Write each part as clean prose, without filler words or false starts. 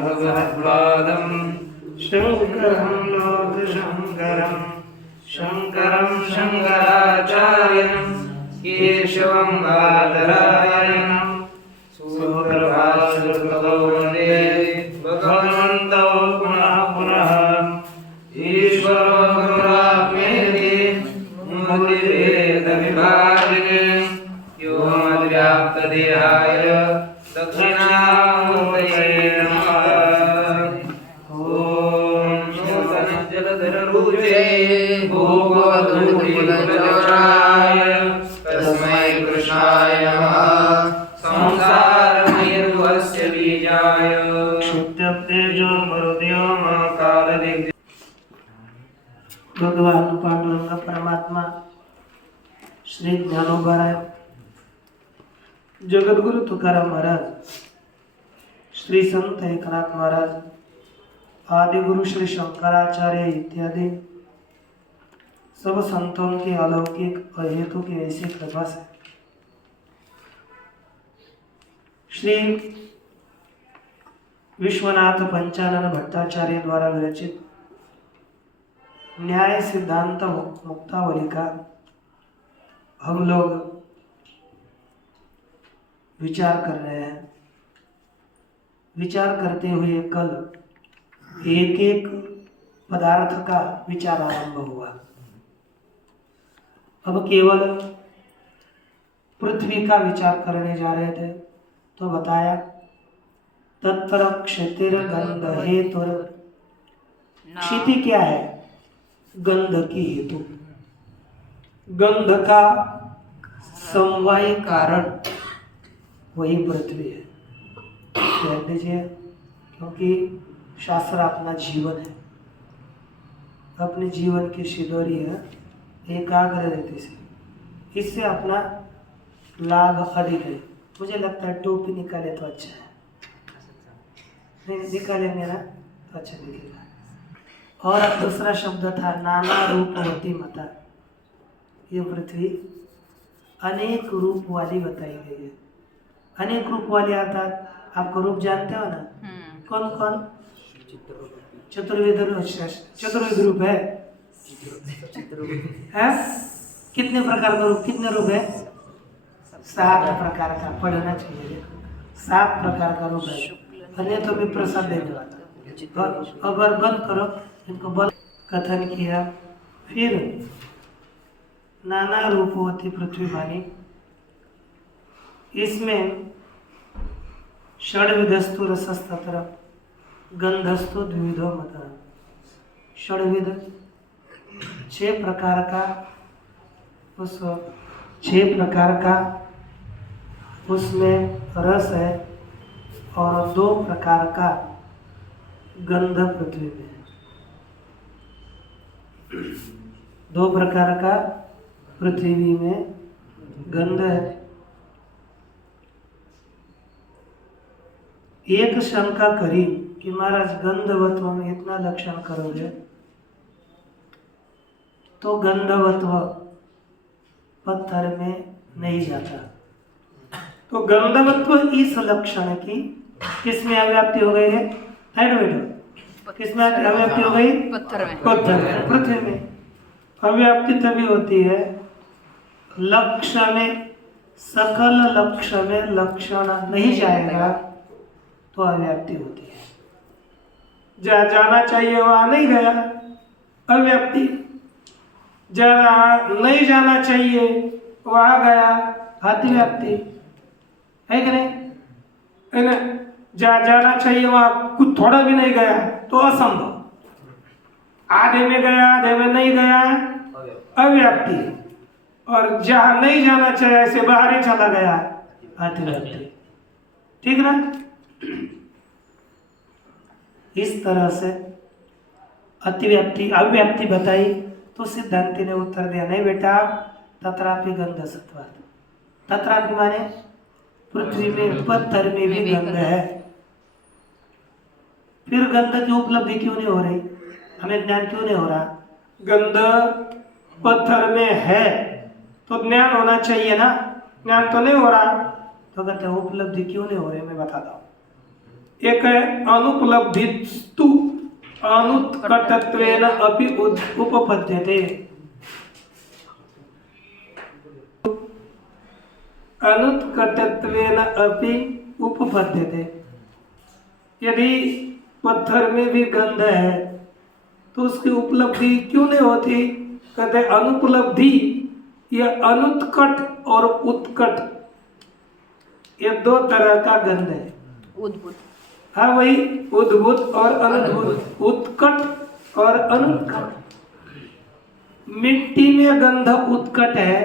भगवत्पादं शङ्करं लोकशङ्करं शङ्करं शङ्कराचार्यं केशवं बादरायणं सुप्रभातकृतो वन्दे भगवन्तौ पुनः पुनः ईश्वरो गुरुरात्मेति मूर्तिभेदविभागिने व्योमव्याप्तदेहाय दक्षिणामूर्तये नमः। जलधररुचे भूगोलधूलिकुलचराय तस्मै कृष्णाय नमः। संसारमयर्वस्य बीजाय क्षुद्रतेजो मरुद्यो महाकालदिग्। भगवान पांडुरंग परमात्मा श्री ज्ञानोबराय जगद्गुरु तुकाराम महाराज, श्री संत एकनाथ महाराज, आदि गुरु श्री शंकराचार्य इत्यादि सब संतों की अलौकिक अहेतु की ऐसी कृपा से श्री विश्वनाथ पंचानन भट्टाचार्य द्वारा विरचित न्याय सिद्धांत मुक्तावली का हम लोग विचार कर रहे हैं। विचार करते हुए कल एक एक पदार्थ का विचार आरंभ हुआ। अब केवल पृथ्वी का विचार करने जा रहे थे तो बताया तत्र क्षतिर गंध हेतुर। क्षिति क्या है? गंध की हेतु, गंध का समवायी कारण वही पृथ्वी है। कह दीजिए, क्योंकि शास्त्र अपना जीवन है, अपने जीवन की सिदोरी है एकाग्र रहती से, इससे अपना लाभ अधिक है। मुझे लगता है टोपी निकाले तो अच्छा है, नहीं निकालेंगे ना तो अच्छा दिखेगा। और दूसरा शब्द था नाना रूपवती माता। ये पृथ्वी अनेक रूप वाली बताई गई है। अनेक रूप वाली अर्थात आपको रूप जानते हो ना? कौन कौन? चतुर्विध रूप है। कितने प्रकार का रूप? कितने रूप है? 7 प्रकार का। पढ़ना चाहिए। 7 प्रकार का रूप है। अन्य तो भी प्रसाद देने वाला। अगर बंद करो इनको बल कथन किया। फिर नाना रूपवती पृथ्वी मानी। इसमें षड्विधस्तु रसस्तत्र गंधस्तु द्विविधो मतः। षड्विध 6 प्रकार का, उस 6 प्रकार का उसमें रस है और 2 प्रकार का गंध पृथ्वी में है। 2 प्रकार का पृथ्वी में गंध है। एक शंका करी कि महाराज गंधवत्व में इतना लक्षण करोगे तो गंधवत्व पत्थर में नहीं जाता। तो गंधवत्व इस लक्षण की किसमें अव्याप्ति हो गई है? किसमें अव्याप्ति हो गई? पत्थर में। पृथ्वी में अव्याप्ति तभी होती है लक्ष्य में, सकल लक्ष्य में लक्षण नहीं जाएगा तो अव्याप्ति होती है। जहाँ जाना चाहिए वहाँ नहीं गया, अव्याप्ति। जहाँ नहीं जाना चाहिए वहाँ गया, अतिव्याप्ति। है कि नहीं? है ना? जहाँ जाना चाहिए वहाँ कुछ थोड़ा भी नहीं गया तो असंभव। आधे में गया, आधे में नहीं गया, अव्याप्ति। और जहाँ नहीं जाना चाहिए ऐसे बाहर ही चला गया, अतिव्याप्ति। ठीक ना? इस तरह से अतिव्याप्ति अव्याप्ति बताई तो सिद्धांति ने उत्तर दिया, नहीं बेटा, तत्रापि गंध सत्वात्। तत्रापि माने पृथ्वी में, पत्थर में भी गंध है। फिर गंध की उपलब्धि क्यों नहीं हो रही? हमें ज्ञान क्यों नहीं हो रहा? गंध पत्थर में है तो ज्ञान होना चाहिए ना, ज्ञान तो नहीं हो रहा। तो कहते हैं उपलब्धि क्यों नहीं हो रही? मैं बताता हूँ। एक है अनुपलब्धिस्तु अनुत्कटत्वेन अपि उपपद्यते। अनुत्कटत्वेन अपि उपपद्यते। यदि पत्थर में भी गंध है तो उसकी उपलब्धि क्यों नहीं होती? कहते अनुपलब्धि, यह अनुत्कट और उत्कट, ये दो तरह का गंध है। उद्भूत, हाँ वही उद्भूत और अनुद्भूत, उत्कट और अनुत्कट। मिट्टी में गंध उत्कट है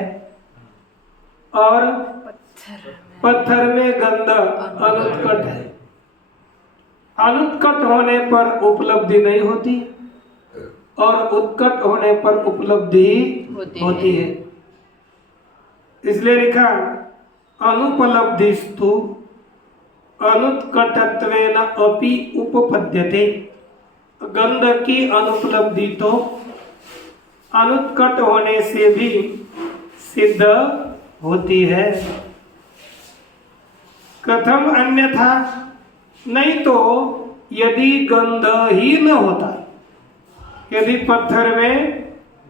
और पत्थर में गंध अनुत्कट है। अनुत्कट होने पर उपलब्धि नहीं होती और उत्कट होने पर उपलब्धि होती है। इसलिए लिखा अनुपलब्धिस्तु अनुत्कटत्वेन अपि उपपद्यते। गंध की अनुपलब्धि तो अनुत्कट होने से भी सिद्ध होती है। कथम अन्यथा, नहीं तो यदि गंध ही न होता, यदि पत्थर में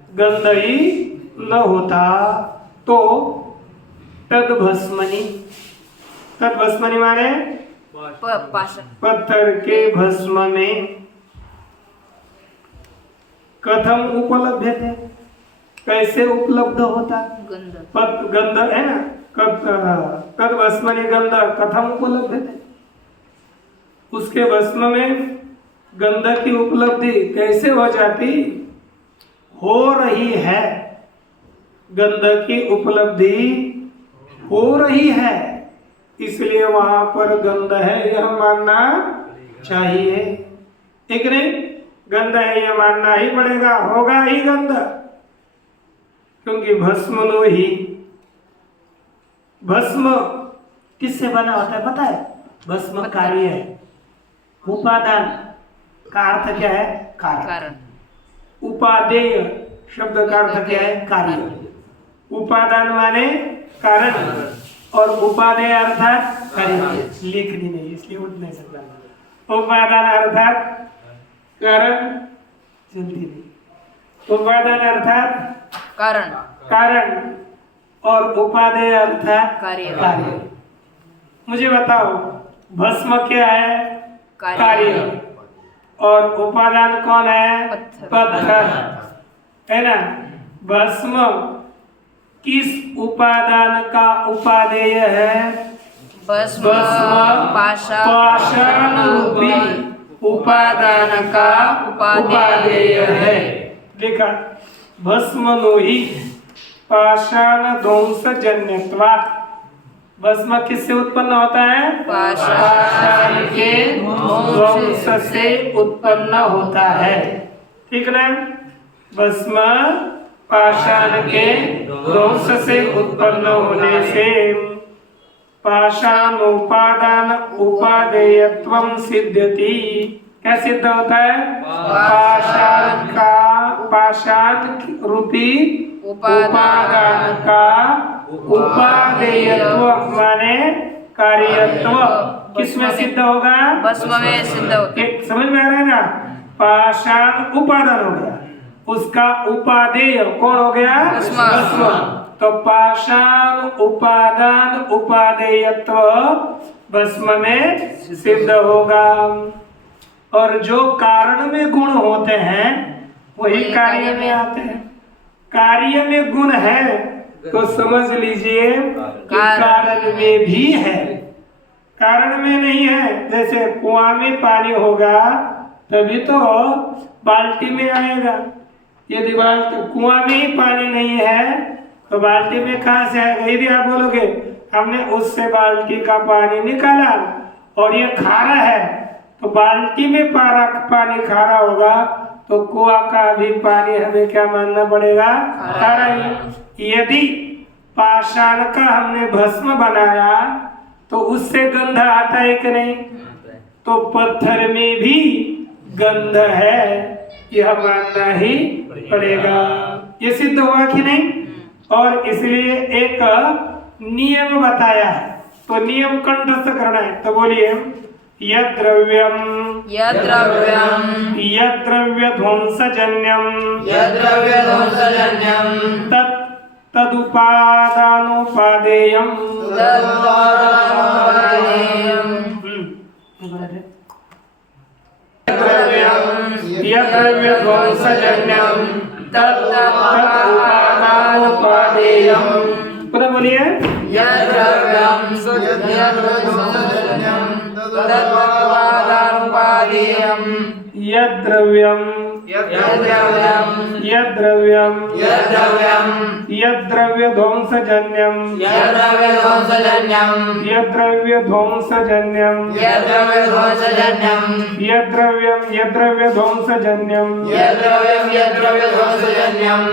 गंध ही न होता तो तद्भस्मनि, तद्भस्मनि माने पत्थर के भस्म में कथम उपलब्ध थे, कैसे उपलब्ध होता? गंध है ना, तद्भस्मनि गंध कथम उपलब्ध थे, उसके भस्म में गंध की उपलब्धि कैसे हो जाती? हो रही है, गंध की उपलब्धि हो रही है, इसलिए वहां पर गंध है यह मानना चाहिए। ठीक नहीं? गंध है यह मानना ही पड़ेगा, होगा ही गंध, क्योंकि भस्मनो ही। भस्म किससे बना होता है पता है? भस्म कार्य है। उपादान का अर्थ क्या है? कारण। उपादेय शब्द का अर्थ क्या है? कार्य। उपादान माने कारण और उपादेय अर्थात कार्य। लिखनी नहीं इसलिए उठ नहीं सकता। उपादान अर्थात कारण, चलती नहीं। उपादान अर्थात कारण और उपादेय अर्थात कार्य। मुझे बताओ भस्म क्या है? कार्य। और उपादान कौन है? पत्थर है ना। भस्म किस उपादान का उपादेय है? भस्म पाषाण रूपी उपादान का उपादेय है। लिखा भस्मनो ही पाषाण ध्वंस जन्यत्वात्। भस्म किससे उत्पन्न होता है? पाषाण के ध्वंस से उत्पन्न होता है। ठीक ना? भस्म पाषाण के ध्वंस से उत्पन्न होने से पाषाण उपादान उपादेयत्वं सिद्ध्यति। क्या सिद्ध होता है? पाषाण रूपी उपादान का उपादेयत्व माने कार्यत्व किसमें सिद्ध होगा? भस्म में सिद्ध होता है। समझ में आ रहा है ना? पाषाण उपादान हो गया, उसका उपादेय कौन हो गया? भस्म। तो पाषाण उपादान उपादेयत्व भस्म में सिद्ध होगा। और जो कारण में गुण होते हैं वही कार्य में आते हैं। कार्य में गुण है तो समझ लीजिए कि कारण में भी है, कारण में नहीं है। जैसे कुआं में पानी होगा तभी तो बाल्टी में आएगा। यदि कुआं में ही पानी नहीं है तो बाल्टी में कहाँ से आएगा? यदि आप बोलोगे हमने उससे बाल्टी का पानी निकाला और ये खारा है तो बाल्टी में पानी खारा होगा तो कुआं का भी पानी हमें क्या मानना पड़ेगा? खारा ही। यदि पाषाण का हमने भस्म बनाया तो उससे गंध आता है कि नहीं? तो पत्थर में भी गंध है यह मानना ही पड़ेगा। ये सिद्ध हुआ कि नहीं? और इसलिए एक नियम बताया है, तो नियम कंठस्थ करना है। तो बोलिए यद्द्रव्यम यद्द्रव्यं यद्द्रव्यध्वंसजन्यम यद्द्रव्यध्वंसजन्यं तदुपादानुपादेयम तद्वादानुपादेयं यद्द्रव्यध्वंसजन्यम तदुपादानुपादेयम। पुनः बोलिए यद्द्रव्यं यद्द्रव्यध्वंसजन्यं तद्वादानुपादेयं यद्द्रव्यम यद्द्रव्यं यद्द्रव्यम यद्द्रव्यं यद्द्रव्यध्वंसजन्यम यद्द्रव्यध्वंसजन्यं यद्द्रव्यध्वंसजन्यम यद्द्रव्यध्वंसजन्यं यद्द्रव्यम यद्द्रव्यध्वंसजन्यम यद्द्रव्यध्वंसजन्यं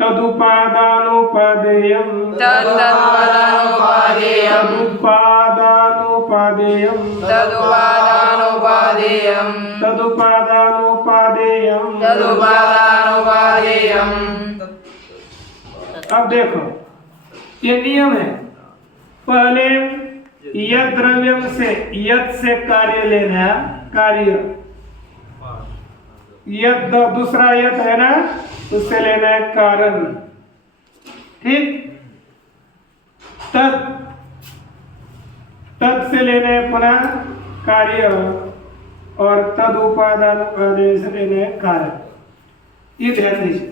तदुपादानुपादेयम तद्वादानुपादेयं तदुपादानुपादेयम तदुपादानुपादेयं तदुपादानुपादेयम। तदुपादानुपादेयं। अब देखो ये नियम है। पहले यद द्रव्यम से यद से कार्य लेना है, कार्य यद दूसरा यद है ना, उससे लेना है कारण। ठीक, तद तद से लेना है पुनः कार्य और तद उपादान आदेश से लेना है कारण। ये ध्यान दीजिए।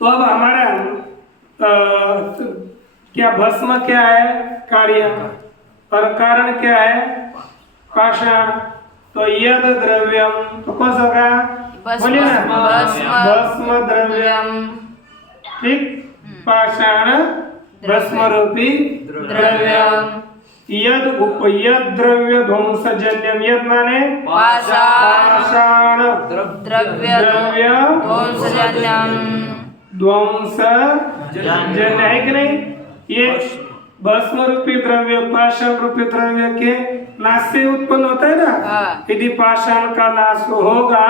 तो अब हमारा क्या भस्म क्या है? कार्य। और कारण क्या है? पाषाण। तो यद द्रव्यम तो कौन सा होगा? बोलिए ना, भस्म द्रव्यम। ठीक, पाषाण भस्म रूपी द्रव्यम। यद द्रव्य ध्वंसजन्यम, यद माने पाषाण द्रव्य ध्वंसजन्यम, ध्वंस जन्य है कि नहीं? ये भस्म रूपी द्रव्य पाषाण रूपी द्रव्य के नाश से उत्पन्न होता है ना। यदि पाषाण का नाश होगा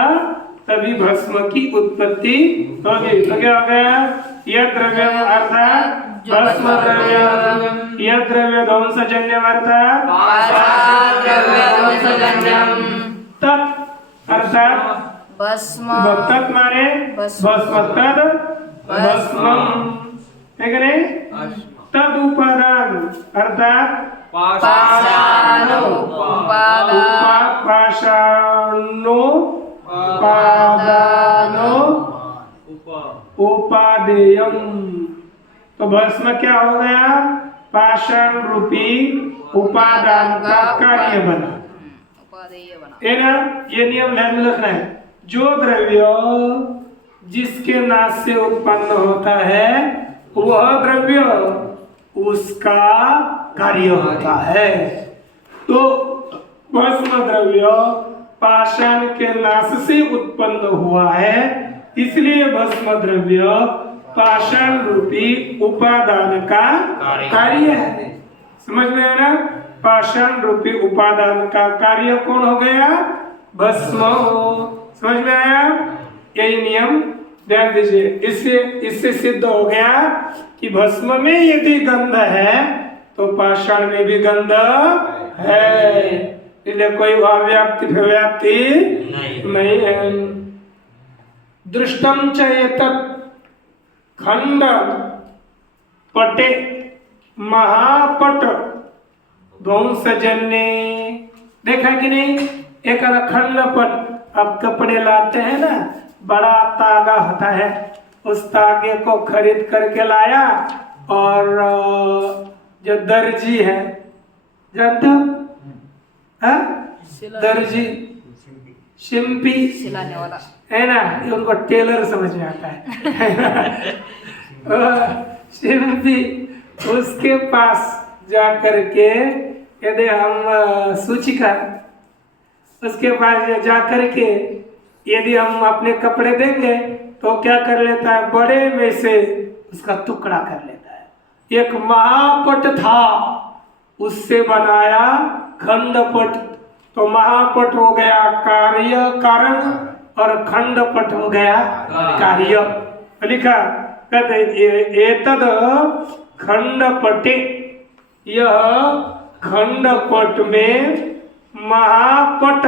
तभी भस्म की उत्पत्ति होगी। तो क्या हो गया? यह द्रव्य अर्थात भस्म द्रव्य, यह द्रव्य ध्वंसजन्यम अर्थात तत् अर्थात भस्म तत् माने भस्म, तद भस्मम है कि नहीं? तद उपादान अर्थात पाषाणो उपादानो उपादेयम। तो भस्म क्या हो गया? पाषाण रूपी उपादान का कार्य बना। है ना? ये नियम ध्यान में रखना है। जो द्रव्य जिसके नाश से उत्पन्न होता है वह द्रव्य उसका कार्य होता है। तो भस्म द्रव्य पाषाण के नाश से उत्पन्न हुआ है, इसलिए भस्म द्रव्य पाषाण रूपी उपादान का कार्य है। समझ में आया ना? पाषाण रूपी उपादान का कार्य कौन हो गया? भस्म। समझ में आया? यही नियम ध्यान दीजिए। इससे सिद्ध हो गया कि भस्म में यदि गंध है तो पाषाण में भी गंध है, इसलिए कोई व्याप्ति नहीं है। दृष्टम च एतत् खंड पटे महापट ध्वंसजन्य, देखा कि नहीं? एक खंड पट, अब कपड़े लाते हैं ना, बड़ा तागा होता है, उस तागे को खरीद करके लाया और जो दर्जी है, जानते हो? दर्जी शिंपी सिलाने वाला है ना, ये उनको टेलर समझ में आता है। शिंपी उसके पास जा करके यदि हम सूचिका उसके पास जा करके यदि हम अपने कपड़े देंगे तो क्या कर लेता है? बड़े में से उसका टुकड़ा कर लेता है। एक महापट था, उससे बनाया खंडपट। तो महापट हो गया कार्य कारण और खंडपट हो गया कार्य। लिखा कहते एतद खंडपटे, यह खंडपट में महापट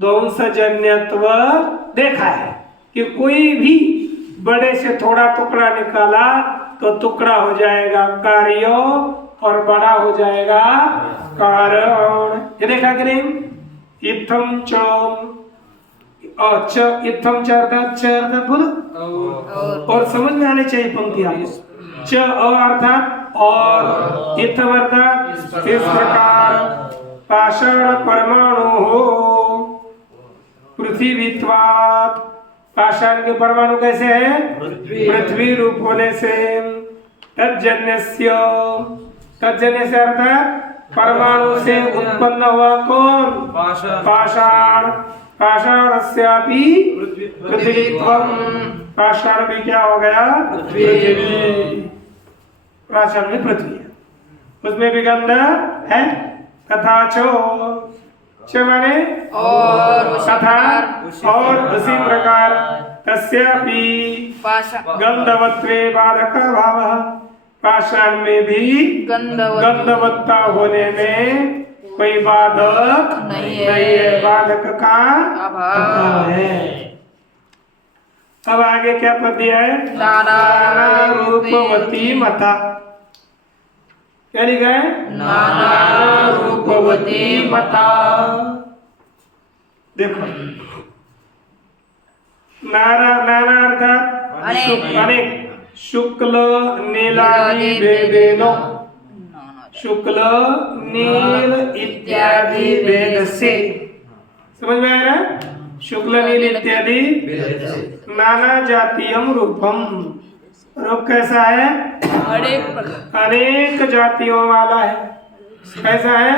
ध्वंसजन्यत्व देखा है कि कोई भी बड़े से थोड़ा टुकड़ा निकाला तो टुकड़ा हो जाएगा कार्य और बड़ा हो जाएगा कारण। ये देखा कि नहीं? इत्थम च इत्थम च अर्थात बोलो और समझ में आने चाहिए पंक्ति आपको। च अर्थात और, इत्थम अर्थात इस प्रकार पाषाण परमाणु हो पृथ्वीत्वात्। पाषाण के परमाणु कैसे है? पृथ्वी रूप होने से। तज्जन्यस्य से अर्थात परमाणु से उत्पन्न हुआ कौन? पाषाण। पाषाणस्यापि पृथ्वीत्वम्। पाषाण भी क्या हो गया? पृथ्वी। पाषाण में पृथ्वी है, उसमें भी गंध है। तथा च माने और तथा और उसी प्रकार तस्यापि गंधवत्वे बाधक भावः। पाषाण में भी गंधवत्ता होने में कोई बाधक नहीं है, बाधक का अभाव है। अब आगे क्या पद दिया है? नाना रूपवती मता। क्या लिखा है? नाना रूपवती मता। देखो नाना अर्थात अनेक। शुक्ल नीलादि भेदेनो। शुक्ल नील इत्यादि भेद से। समझ में आ रहा है? शुक्ल नील इत्यादि नाना जातीयम रूपम। रूप कैसा है? अनेक जातियों वाला है। कैसा है?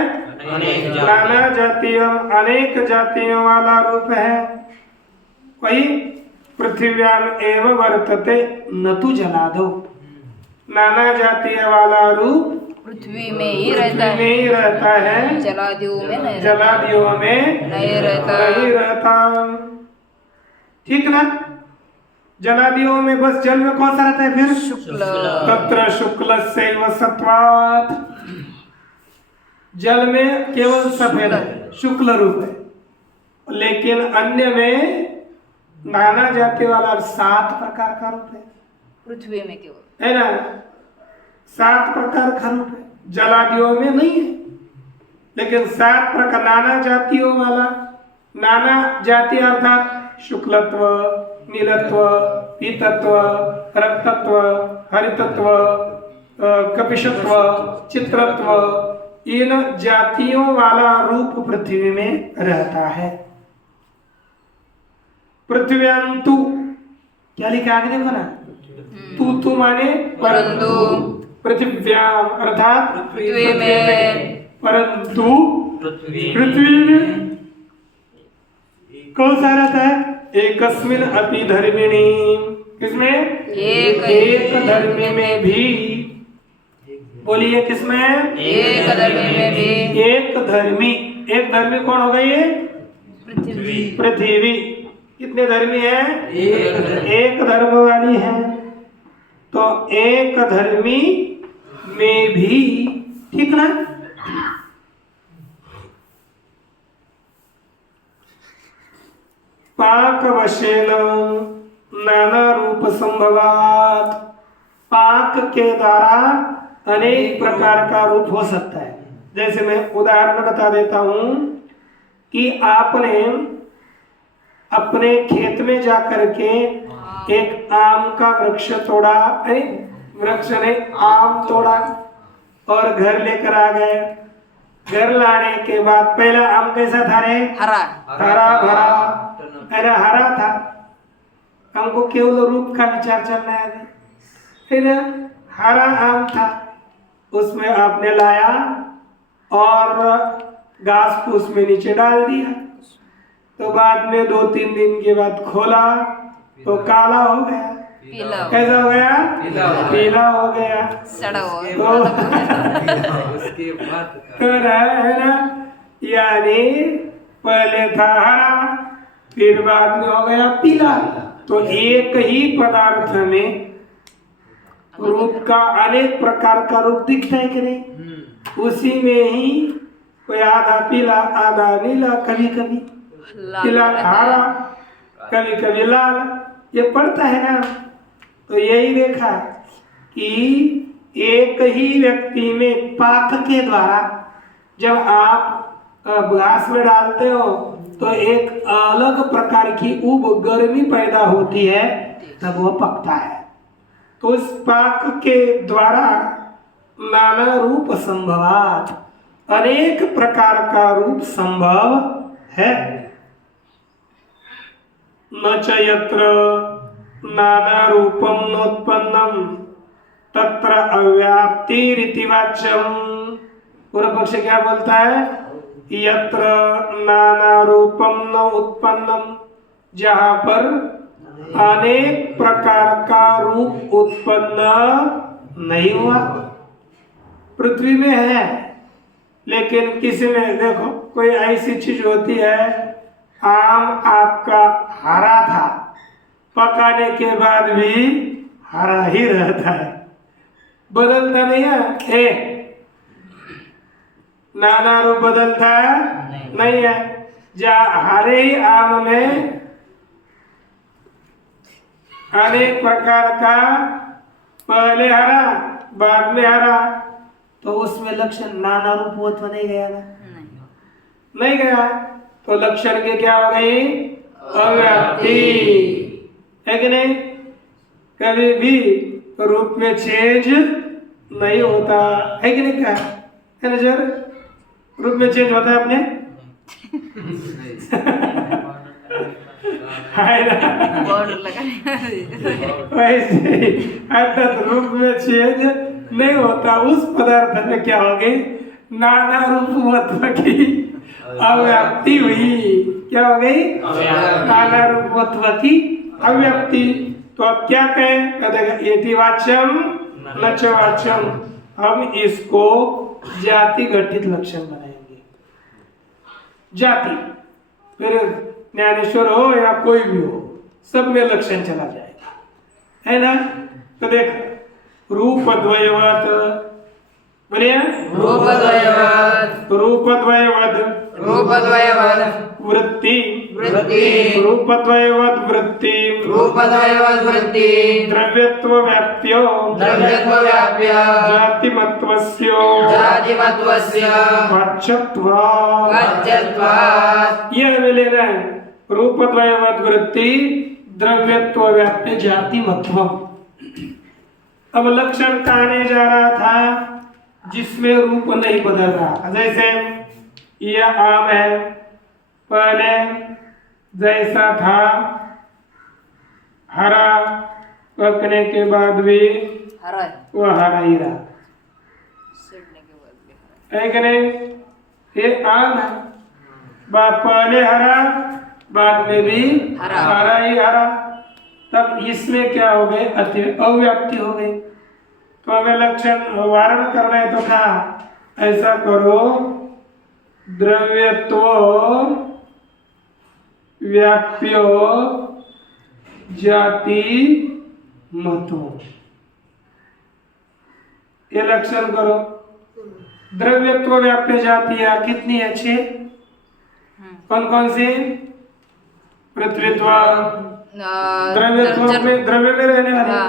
नाना जातीयम अनेक जातियों वाला रूप है। वही पृथ्व्याम एव वर्तते न तु जलादो। नाना जातीय वाला रूप पृथ्वी में ही रहता है, जलादियों में नहीं, जलादियों में नहीं रहता। ठीक ना? जलादियों में बस जल में कौन सा रहता है? फिर शुक्ल। तत्र शुक्लस्यैव सत्वात्। जल में केवल सफेद है, शुक्ल रूप है। लेकिन अन्य में नाना जाति वाला 7 प्रकार का रूप है। पृथ्वी में केवल है ना? 7 प्रकार का रूप है, जलादियों में नहीं है। लेकिन 7 प्रकार नाना जातियों वाला। नाना जाति अर्थात शुक्लत्व, नीलत्व, पीतत्व, रक्तत्व, हरितत्व, कपिशत्व, चित्रत्व, इन जातियों वाला रूप पृथ्वी में रहता है। पृथ्व्यांतु क्या लिखा आगे देखो ना? तू माने परंतु। पृथ्व्याम अर्थात पृथ्वी में, परंतु पृथ्वी में कौन सा रहता है? एकस्मिन अपि धर्मिणी। किसमें? एक धर्मी में भी। बोलिए किसमें? एक धर्मी में भी। एक धर्मी। एक धर्मी कौन हो गई? पृथ्वी। कितने धर्मी है? एक धर्म वाली है। तो एक धर्मी में भी, ठीक ना? पाक वशेन नाना रूप संभवात। पाक के द्वारा अनेक प्रकार का रूप हो सकता है। जैसे मैं उदाहरण बता देता हूं कि आपने अपने खेत में जाकर के एक आम का वृक्ष तोड़ा, वृक्ष ने आम तोड़ा और घर लेकर आ गए। घर लाने के बाद पहला आम कैसा था रे? हरा भरा, अरे हरा था। हमको केवल रूप का विचार चलना है ना? हरा आम था, उसमें आपने लाया और घास फूस में नीचे डाल दिया। तो बाद में 2-3 दिन के बाद खोला तो काला हो गया। कैसा हो गया? पीला हो गया। सड़ा हो गया। तो है ना? यानी पहले था हरा, फिर बाद में हो गया पीला। तो एक ही पदार्थ में रूप का अनेक प्रकार का रूप दिखता है कि नहीं? उसी में ही कोई आधा पीला आधा नीला, कभी कभी पीला हरा, कभी कभी लाल, ये पड़ता है ना। तो यही देखा कि एक ही व्यक्ति में पाक के द्वारा जब आप घास में डालते हो तो एक अलग प्रकार की उब गर्मी पैदा होती है, तब वो पकता है। तो उस पाक के द्वारा नाना रूप संभवात, अनेक प्रकार का रूप संभव है। न च यत्र नाना रूपम नोत्पन्नम तत्र अव्याप्तिरिति वाच्यम। पूर्व पक्ष क्या बोलता है? यत्र नाना रूपम न उत्पन्नम, जहाँ पर अनेक प्रकार का रूप उत्पन्न नहीं हुआ। पृथ्वी में है, लेकिन किसी में देखो कोई ऐसी चीज होती है, आम आपका हरा था, पकाने के बाद भी हरा ही रहता है, बदलता नहीं है। नाना रूप बदलता है नहीं है। जहाँ हरे ही आम में अनेक प्रकार का, पहले हरा बाद में हरा, तो उसमें लक्षण नाना रूप नहीं गया ना? नहीं गया। तो लक्षण के क्या हो गई? अव्याप्ति है कि नहीं? कभी भी रूप में चेंज नहीं होता है कि नहीं? क्या है नजर? रूप में चेंज होता है अपने वैसे अर्थात रूप में चेंज नहीं होता। उस पदार्थ में क्या हो गई? नाना रूपत्व की अव्याप्ति हुई। क्या हो गई? नाना रूपत्व की अव्याप्ति। तो अब क्या कहें? यदि वाच्यम न च वाच्यम, हम इसको जाति घटित लक्षण बनाएंगे। जाति, फिर ज्ञानेश्वर हो या कोई भी हो, सब में लक्षण चला जाएगा, है ना? तो देख, रूपद्वयवत, बोलिए रूपद्वयवत, रूपद्वयवत वृत्ति, रूपद्वयवत वृत्ति, द्रव्यत्व व्याप्यो, जातिमत्वस्य, वाच्यत्वात्। यह हमें लेना है। रूपद्वयवत वृत्ति, द्रव्यत्व व्याप्य, जातिमत्व। अब लक्षण कहने जा रहा था जिसमें रूप नहीं बदल रहा। जैसे यह आम है, पहले जैसा था हरा, पकने के बाद भी हरा है, वो हरा ही रहा, सड़ने के बाद भी हरा है कि नहीं? ये आम है, पहले हरा बाद में भी हरा। हरा ही हरा। तब इसमें क्या हो गए? अव्याप्ति हो गई। तो हमें लक्षण वारण करना है, तो कहा ऐसा करो, द्रव्यत्व व्याप्यो जाति मतो, ये लक्षण करो। द्रव्यत्व व्याप्य जातियां कितनी है? 6। कौन कौन सी? पृथ्वीत्व, द्रव्यत्व में द्रव्य में रहने वाले,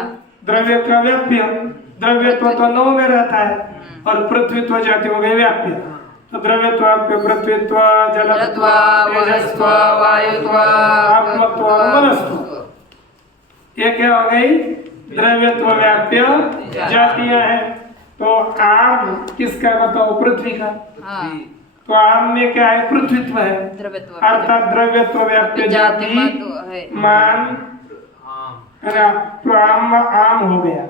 द्रव्य का व्याप्य, द्रव्यत्व तो 9 में रहता है, और पृथ्वीत्व जाति हो गई व्याप्य। तो द्रव्यत्व, पृथ्वीत्व, जलत्व, तेजस्त्व, वायुत्व, आत्मत्व, मनस्त्व, ये क्या हो गई? द्रव्यत्व व्याप्य जातियां हैं। तो आम किसका बताओ? पृथ्वी का। तो आम में क्या है? पृथ्वीत्व है, अर्थात द्रव्यत्व व्याप्य जाति मान है ना? तो आम हो गया।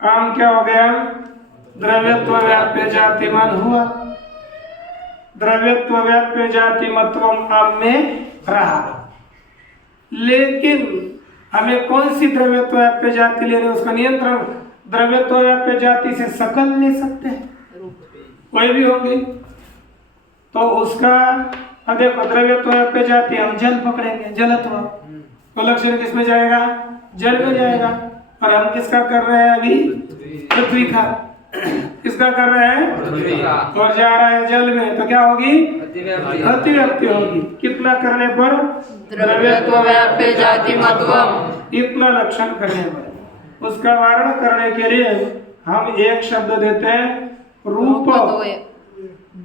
आम क्या हो गया? द्रव्यत्व व्याप्य जाति मान हुआ। द्रव्यत्व व्याप्य जाति मतम आम में रहा। लेकिन हमें कौन सी द्रव्यत्व व्याप्य जाति ले रहे हैं? उसका नियंत्रण द्रव्यत्व व्याप्य जाति से सकल ले सकते हैं, कोई भी होगी। तो उसका देखो, द्रव्यत्व व्याप्य जाति हम जल पकड़ेंगे, जलत्व, तो लक्षण किसमें जाएगा? जल में जाएगा। और हम किसका कर रहे हैं अभी? पृथ्वी का। किसका कर रहे हैं? पृथ्वी का। और जा रहा है जल में, तो क्या होगी? अतिव्याप्ति। अतिव्याप्ति होगी। कितना करने पर? द्रव्यत्व व्याप्य जाति मत्वम। इतना लक्षण करने पर। उसका वारण करने के लिए हम एक शब्द देते हैं, रूप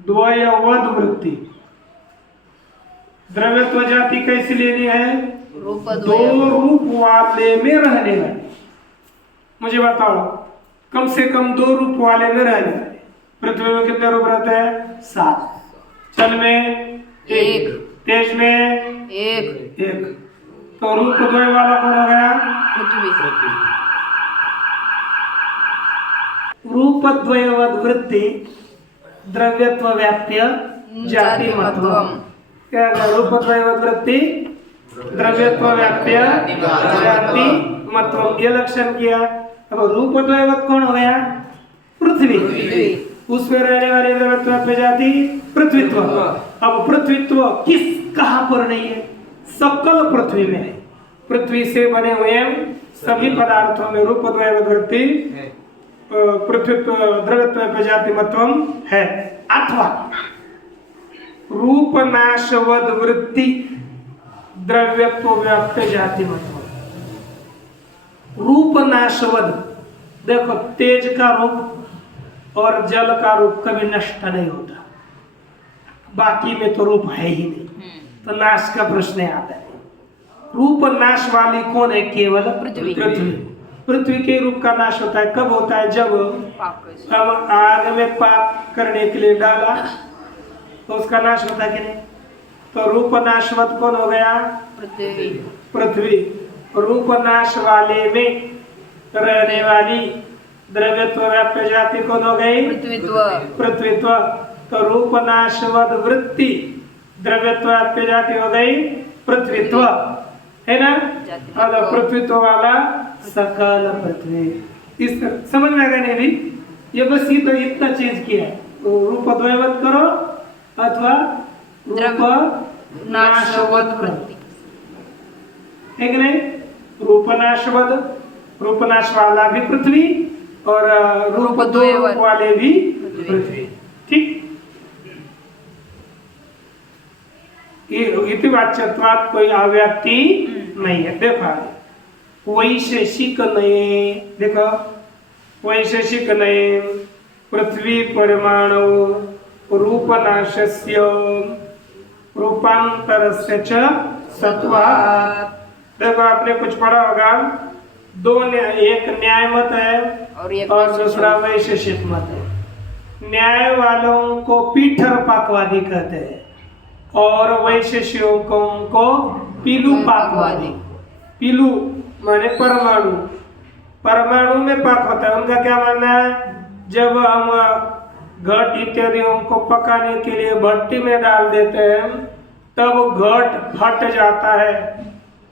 द्वयवद वृत्ति। द्रव्यत्व जाति कैसी लेनी है? रूप दो रूप वाले में रहने वाले। मुझे बताओ, कम से कम दो रूप वाले में रहने वाले। पृथ्वी में कितने रूप रहते हैं? 7। जल में 1, तेज में 1। तो रूप द्वय वाला कौन हो गया? पृथ्वी। रूप द्वयवद वृत्ति द्रव्यत्व व्याप्य जाति मत्वम। क्या रूप द्वयवद वृत्ति द्रव्यत्व व्याप्य जाति मत्वम, ये लक्षण किया। अब रूप द्वयवद कौन हो गया? पृथ्वी। उसमें रहने वाली द्रव्यत्व व्याप्य जाति पृथ्वीत्व। अब पृथ्वीत्व कहाँ पर नहीं है? सकल पृथ्वी में है। पृथ्वी से बने हुए सभी पदार्थों में रूप द्वयवद वृत्ति पृथ्वीत्व द्रव्यत्व व्याप्य जाति मत्वम है। अथवा रूप नाशवद वृत्ति द्रव्यत्व व्याप्य जाति मत्वम। रूप नाशवद, देखो तेज का रूप और जल का रूप कभी नष्ट नहीं होता, बाकी में तो रूप है ही नहीं, तो नाश का प्रश्न आता है। रूप नाश वाली कौन है? केवल पृथ्वी। पृथ्वी के रूप का नाश होता है कब होता है? जब हम आग में पाक करने के लिए डाला तो उसका नाश होता है कि नहीं? तो रूप नाशवत कौन हो गया? पृथ्वी। रूप नाश वाले में रहने वाली द्रव्यत्व व्याप्य जाति कौन हो गई? पृथ्वीत्व। तो रूप नाशवद वृत्ति द्रव्यत्व व्याप्य जाति हो गई पृथ्वीत्व, है ना? और पृथ्वीत्व वाला सकल पृथ्वी। इस समझ में आ गया नहीं? ये बस ये तो इतना चीज किया है। तो रूप द्वयवत करो अथवा रूप नाशवद वृत्ति, है कि नहीं? रूप नाशवद, रूप नाश वाला भी पृथ्वी और रूप द्वयवत वाले भी पृथ्वी। ठीक। इति वाच्यत्वात् कोई अव्याप्ति नहीं है। देखो वैशेषिक नहीं, देखो वैशेषिक नहीं। पृथ्वी परमाणु रूप नाशस्य रूपांतरस्य च सत्वात्। देखो आपने कुछ पढ़ा होगा, दो एक न्याय मत है और दूसरा वैशेषिक मत है। न्याय वालों को पीठर पाकवादी कहते हैं और वैशेषिकों को पीलू पाकवादी। पीलू माने परमाणु, परमाणु में पाक होता है। उनका क्या मानना है? जब हम घट इत्यादियों को पकाने के लिए भट्टी में डाल देते हैं तब घट फट जाता है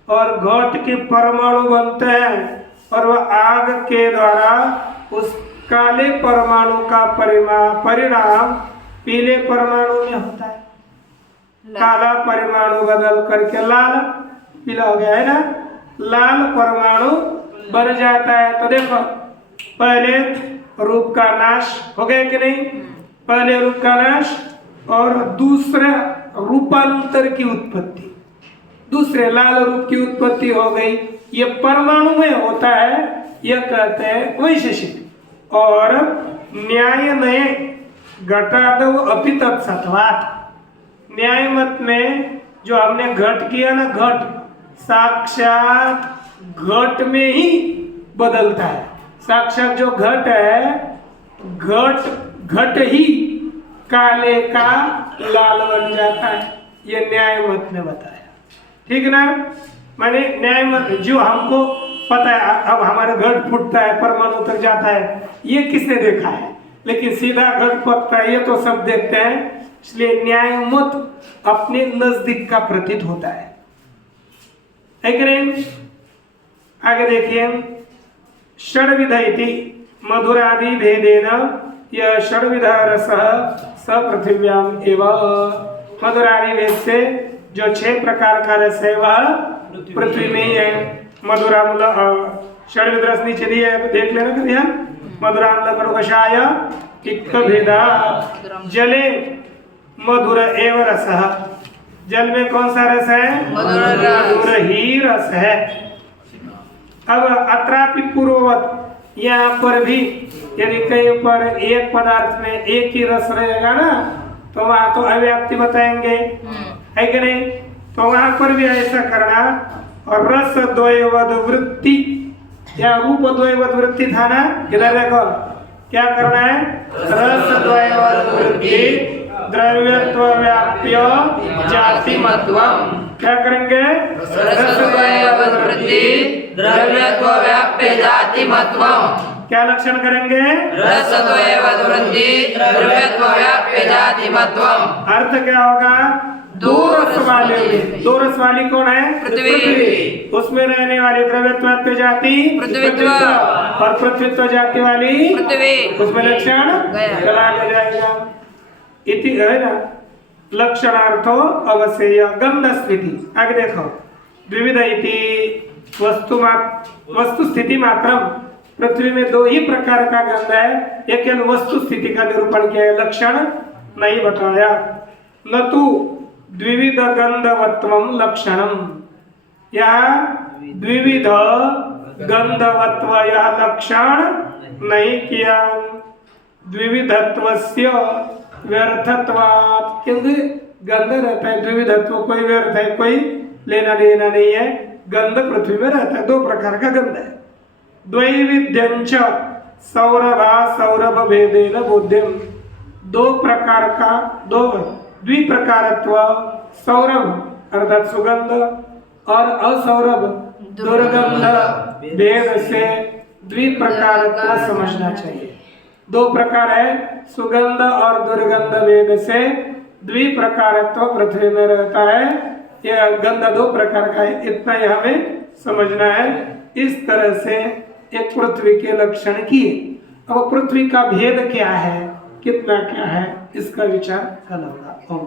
और घट के परमाणु बनते हैं और वह आग के द्वारा उस काले परमाणु का परिणाम पीले परमाणु में होता है। काला परमाणु बदल करके लाल पीला हो गया, है ना? लाल परमाणु बन जाता है। तो देखो पहले रूप का नाश हो गया कि नहीं? पहले रूप का नाश और दूसरे रूपांतर की उत्पत्ति, दूसरे लाल रूप की उत्पत्ति हो गई। ये परमाणु में होता है, यह कहते हैं वैशेषिक। और न्याय नए घटादव अपि तत्सत्वात्। न्याय मत में जो हमने घट किया ना, घट साक्षात घट में ही बदलता है। साक्षात जो घट है, घट ही काले का लाल बन जाता है। ये न्याय मत ने बताया, ठीक ना? माने न्याय मत जो हमको पता है, अब हमारा घट फूटता है, परमाणु तक जाता है, ये किसने देखा है? लेकिन सीधा घट पकता है, ये तो सब देखते हैं। इसलिए न्याय मत अपने नजदीक का प्रतीत होता है कि नहीं? आगे देखिए, षड्विध इति मधुरादि भेदेन यह षड्विध रसः स पृथिव्याम एवं। मधुरादि भेद से जो 6 प्रकार का रस है वह पृथ्वी में ही है। मधुराम्ल षड्विध रस नीचे दिया है, तो देख लेना कभी यहाँ मधुराम्ल कड़ु कषाय तिक्त भेदा जले मधुर एव रसः। जल में कौन सा रस है? मधुर ही रस है। अब अत्रापि पूर्ववत यहाँ पर भी यदि कहीं पर एक पदार्थ में एक ही रस रहेगा ना, तो वहां तो अव्याप्ति बताएंगे, है कि नहीं? तो वहां पर भी ऐसा करना। और रस द्वयवद वृत्ति या रूप द्वयवद वृत्ति था ना, इधर देखो क्या करना है? रस द्वयवद वृत्ति द्रव्यत्व व्याप्य जाति मत्वम। क्या करेंगे? रस द्वयवद वृत्ति द्रव्यत्व व्याप्य जाति मत्वम। क्या लक्षण करेंगे? रस द्वयवद वृत्ति द्रव्यत्व व्याप्य जाति मत्वम। अर्थ क्या होगा? दो रस वाले। दो रस वाली कौन है? पृथ्वी। उसमें रहने वाली द्रव्यत्व व्याप्य जाति पृथ्वीत्व। और पृथ्वीत्व जाति वाली पृथ्वी। उसमें लक्षण चला जाएगा। इति है ना लक्षणार्थो अवश्य गंध स्थिति। आगे देखो द्विविध इति वस्तु स्थिति मात्रम। पृथ्वी में दो ही प्रकार का गंध है, एक केवल वस्तु स्थिति का निरूपण किया है, लक्षण नहीं बताया। न तो द्विविध गंधवत्वम लक्षणम। यहाँ द्विविध गंधवत्व यह लक्षण नहीं किया। द्विविधत्वस्य व्यर्थत्वात्, क्योंकि गंध रहता है द्विविधत्व, कोई व्यर्थ है कोई लेना देना नहीं है। गंध पृथ्वी में रहता है, दो प्रकार का गंध है। द्वैविध्यंच सौरभा सौरभ भेदेन बोध्यम। दो प्रकार का दो द्विप्रकारत्व सौरभ अर्थात सुगंध और असौरभ दुर्गंध भेद से द्विप्रकारत्व समझना चाहिए। दो प्रकार है, सुगंध और दुर्गंध भेद से द्विप्रकारत्व पृथ्वी में रहता है। यह गंध दो प्रकार का है, इतना ही हमें समझना है। इस तरह से एक पृथ्वी के लक्षण किए। अब पृथ्वी का भेद क्या है, कितना क्या है, इसका विचार कल होगा। ओम।